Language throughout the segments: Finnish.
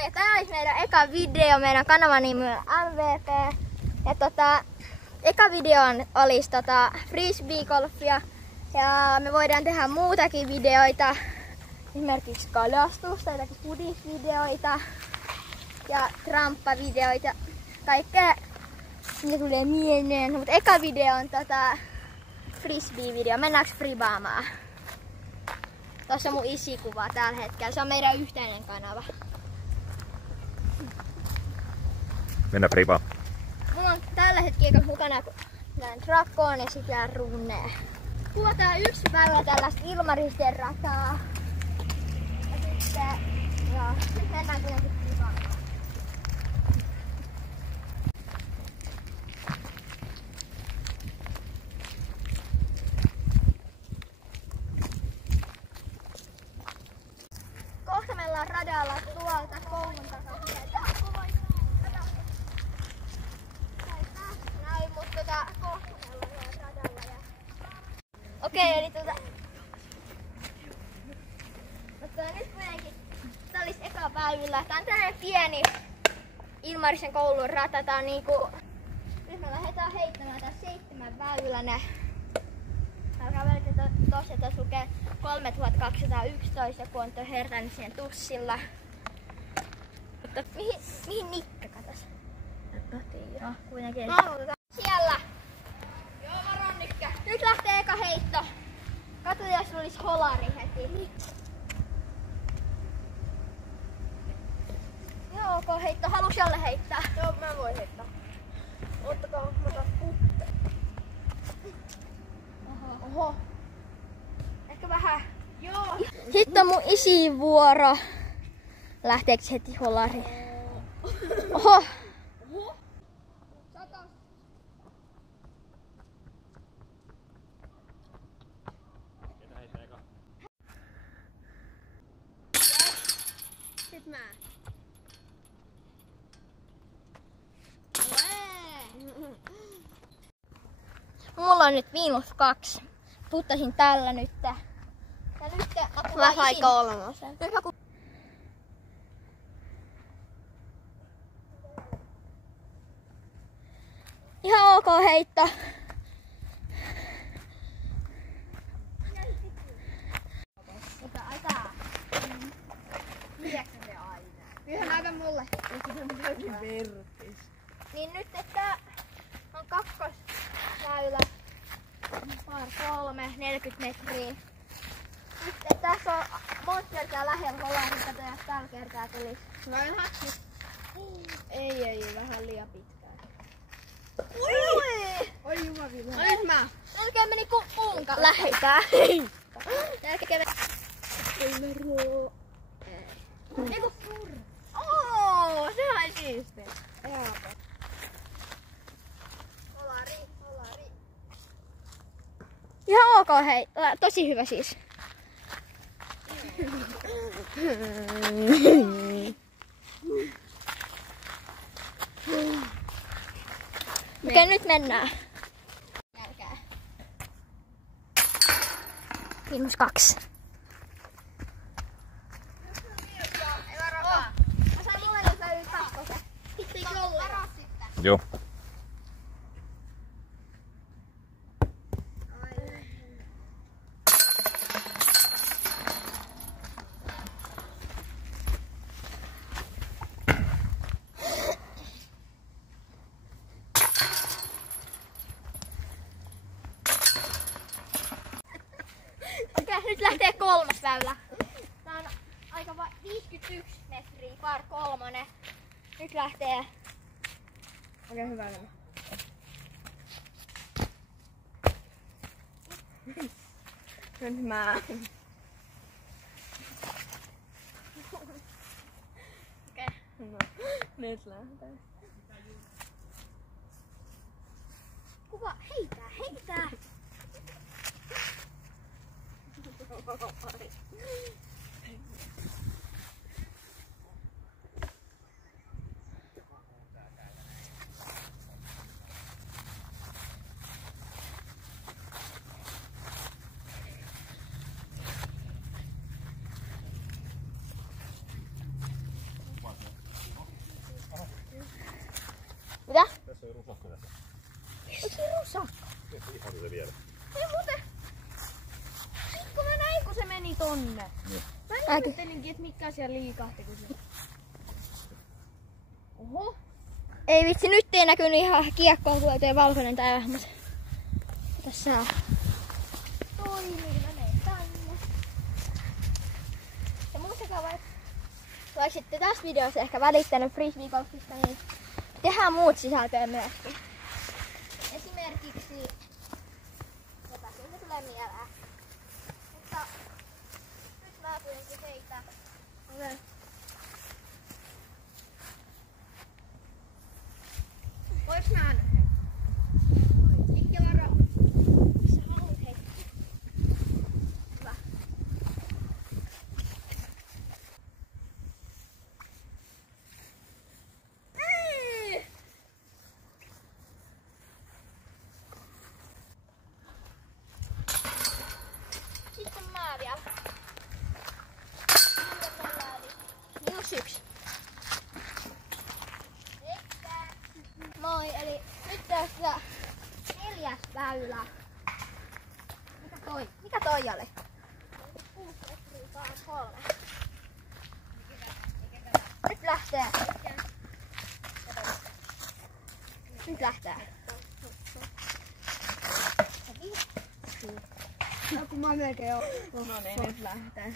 Moi, ja tää olisi meidän eka video. Meidän kanavan nimi on MVP. Ja eka video olisi frisbee-golfia. Ja me voidaan tehdä muutakin videoita. Esimerkiksi kalastusta, jotakin pudisvideoita ja tramppavideoita. Kaikkea mitä tulee mieleen. Mutta eka video on frisbee-video. Mennäänkö fribaamaan? Tuossa on mun isikuva tällä hetkellä. Se on meidän yhteinen kanava. Mennään fribaan. Mulla on tällä hetkellä mukana Dragon ja sitten Runne. Kuvataan yksi päivä tällaista Ilmaristen rataa. Ja sitten mennään kuitenkin fribaamaan. Kohta meillä on radalla tuolta koulun takaa. Näin, mutta kohta meillä on radalla. Okei, eli mutta nyt kuitenkin tää olisi eka väylä. Tää on tällainen pieni Ilmarisen koulun rata. Tää on niinku... Nyt me lähdetään heittämään tää 7 väyläne. Alkaa välillä tossa, että lukee 3211, kun on toi herännyt siihen tussilla. Mutta mihin Nikka katos? En tiedä. Kuitenkin. Siellä! Joo, varo Nikka. Nyt lähtee eka heitto. Katso, jos olisi holari heti. Joo, ok heitto. Haluuks Jalle heittää? Joo, mä voin heittää. Ottakaa, mä taas putte. Oho. Ehkä vähän. Joo. Sitten on mun isin vuoro. Lähteekö heti holari? Oho. Oho. Sit mä. Mulla on nyt -2. Puttasin tällä nyt. Ja nyt Mä sain 3. Nyt joku... Ihan ok heitto. Näytä mulle. Niin nyt, että on kakkosväylä. Par 3, 40 metriä. Nyt, että tässä on monta kertaa lähellä holari, kato, jos tällä kertaa tulis. No ihan. Ei, vähän liian pitkään. Ui! Oi jumavilla. No nyt mä. Melkein meni puun kanssa. Lähetään. Melkein Ei mero. Eiku purr. Oo, se on siistiä. Holari. Ihan ok hei. Tosi hyvä siis. Okei, nyt mennään. Jälkää. -2. Mä sain mulle nyt väliin 2. Sitten jolle. Joo. Okei, nyt lähtee 3. väylä. Tää on aika 51 metriä, par 3. Nyt lähtee. Okei, hyvä mennä. Nyt mä. Okei. No, nyt lähtee. Kuva, heitää. Onko se rusakka? Ihan se vielä. Ei muuten. Kun mä näin, kun se meni tonne. Mä ihmettelinkin, että mikä siellä liikahti, kun se... Oho. Ei vitsi, nyt ei näkynyt ihan kiekkoon, kun ei valkoinen tää vähemmän. Tässä on. Toimii, menee tänne. Ja muistakaa vaikka sitten tässä videossa ehkä välittänyt frisbeegolfista, niin tehdään muut sisältöä myöskin. Esimerkiksi, jota siitä tulee mieleen. Mutta nyt mä kuitenkin heitän. Okay. Voiks mä anna heittää? Mikki varo. Sä haluat heittää. Hyvä. Sitten mä vielä. Minus yksi. Moi, eli nyt tässä 4. väylä. Mikä toi oli? 6 metriä, 3. Nyt lähtee. Nyt lähtee. No kun mä melkein oon. No niin, nyt lähtee.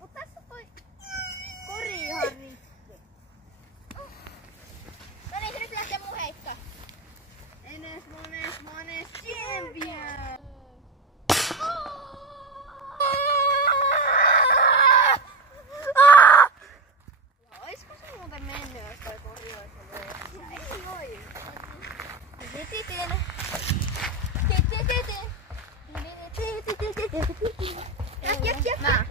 Mut tässä toi Kori ihan rikki. no niin, se nyt lähtee mun heittoon. Enes mones champion! Oisko se muuten mennyt, jos toi kori ois ollut? Ei voi. Mä.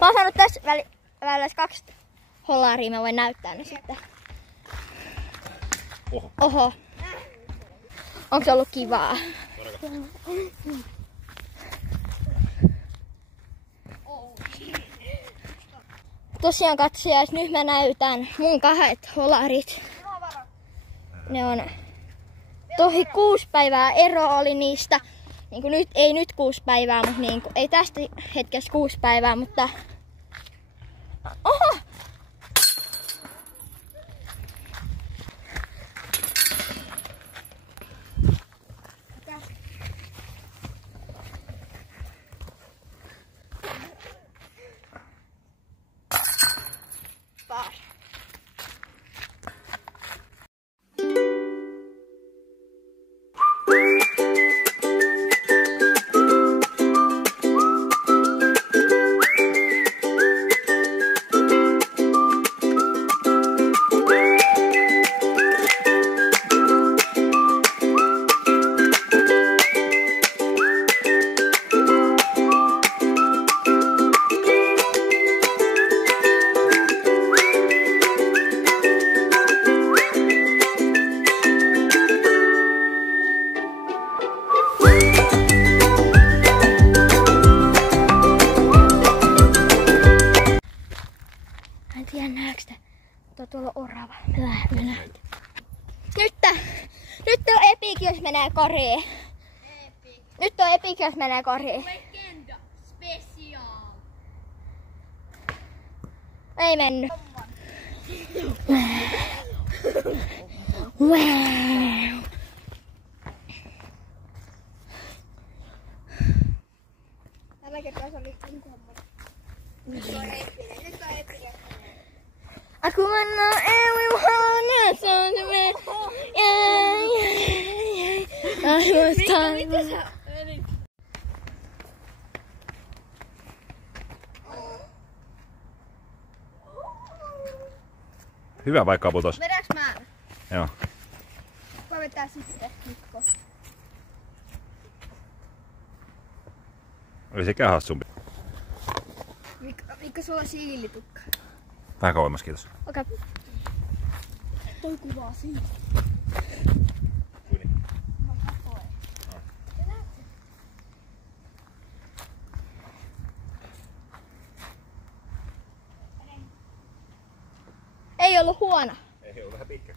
Mä oon saanut tässä välissä 2 hollaria, mä voin näyttää ne sitten. Oho. Onko se ollut kivaa? Tosiaan katsojais, nyt mä näytän mun 2 hollarit. Ne on tohi 6 päivää ero oli niistä. Niin nyt, ei nyt 6 päivää, mutta niin ei tästä hetkessä 6 päivää, mutta... Oho! Tuolla on orava. Nyt on epic, jos menee koriin. Nyt on epic, jos menee koriin. Legenda special. Ei mennyt. Wow. Tällä kertaa se oli inkohomma. Nyt on epinen. Aku wanna everyone else on the way. I was time. Mitä sä menit? Hyvä paikka putos. Vedäks mä? Joo. Mä vetää sitten Mikko. Oli sekä hassumpi. Mikä sulla siilitukka? Vähän kauemmas, kiitos. Okei. Toi kuvaa siitä. Ei ollut huono. Ei ollut vähän pitkä.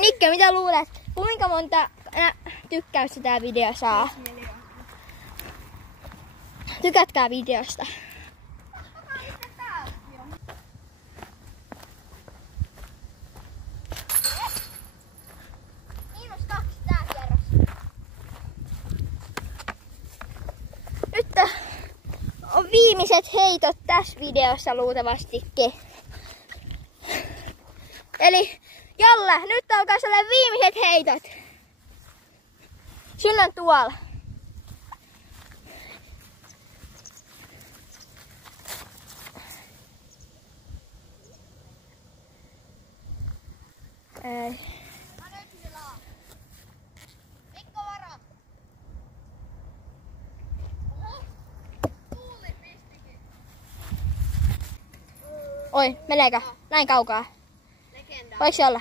Nikke, mitä luulet? Kuinka monta tykkäystä tää video saa? Tykätkää videosta. -2 tää kierros. Nyt on viimeiset heitot tässä videossa luultavastikin. Eli Jolle, nyt alkaa olla viimeiset heitot. Sinne on tuolla. Ei. Mikko varo. Oi, meneekö? Näin kaukaa. Voiko se olla?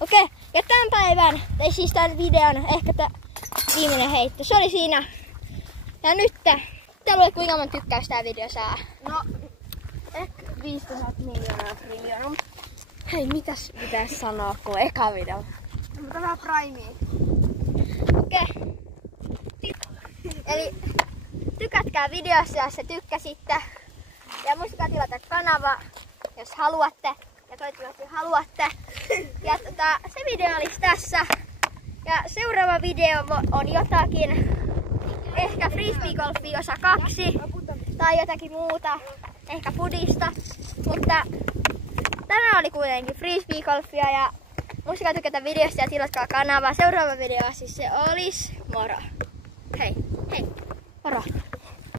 Okei, ja tämän päivän, tai siis tämän videon ehkä viimeinen heitto. Se oli siinä. Ja nyt te luulet kuinka monta tykkäystä tämä video saa. No, ehkä 500 miljoonaa. Hei, mitäs pitäis sanoa, kun eka video? No, mutta vähän primea. Okei. Eli tykätkää videossa, jos te tykkäsitte. Ja muistakaa tilata kanava, jos haluatte. Ja toivottavasti haluatte. Ja se video olisi tässä. Ja seuraava video on jotakin. Ehkä frisbeegolfi osa 2. Tai jotakin muuta. Ehkä pudista. Mutta tänään oli kuitenkin frisbeegolfia. Ja muistakaa tykätä videosta ja tilatkaa kanavaa. Seuraava video siis se olisi moro. Hei, hei, moro.